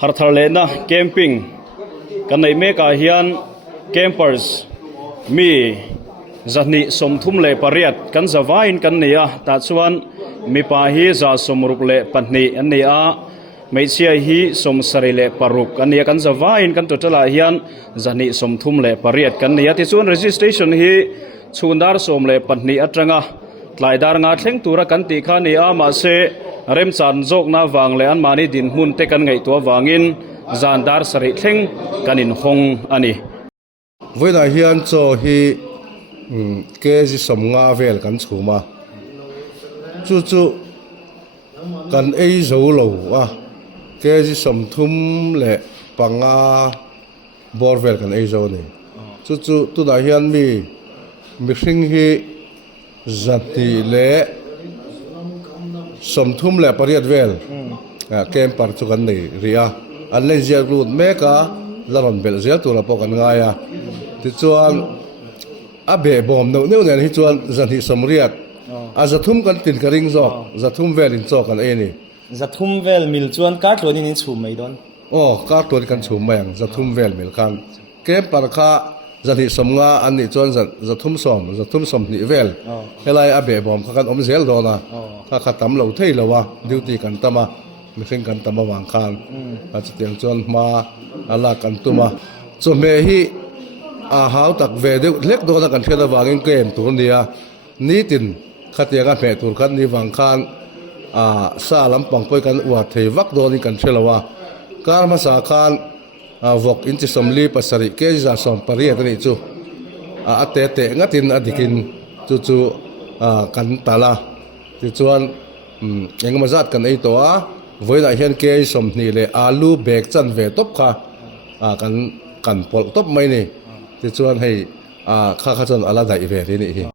har thar le na camping kan nei me ka hian campers mi zani somthum le pariat kan zawain kan nia ta chuan mi pa hi za somruk le panni an nia meichia hi somsari le paruk kan nia kan zawain kan totala hian zani somthum le pariat kan nia ti chuan registration hi chundar som le panni atanga tlaidar nga thleng tura kan ti kha nia ma se rem chan jok na wang le an mani din hun te kan ngai to wangin zandar sari thleng kanin hong ani với đại hiền cho hi cái gì sầm nga về kan chuma chu chu kan ei zo lo à cái gì sầm thum lệ panga bor về kan ei zo ni chu chu tu đại hiền mi sinh hi zati lệ sầm thum lệ pariat về kem par chu kan nei ria an le zia lut me ka laron bel zia tu la po kan nga ya ti chuan a be bom no ne hi chuan zan hi somriat a zathum kan tin ka ring zo zathum vel in cho kan e ni zathum vel mil chuan kar tlo in chhum mai don ka to kan chhum mayang zathum vel mil kan ke par kha zan hi somnga an ni chuan zathum som ni vel helai a be bom kha kan om zel do na kha tam lo thei lo wa duty kan tama mi khing kan tama wang khan a chtiang chuan ma ala kan tuma cho me hi a hau tak ve de lek do na kan thela wangin kem tur nia ni tin khatianga me tur khan ni wang khan a sa lampang poi kan wa thei vak do ni kan thelawa kar ma sa khan a vok in chi somli pasari ke za som pari atani chu a ate te ngatin adikin chu chu kan tala ti chuan engma zat kan ei to a voina hian ke som ni le alu bek chan ve top kha kan pol top mai ni ti chuan hei kha chon ala dai ve ri ni hi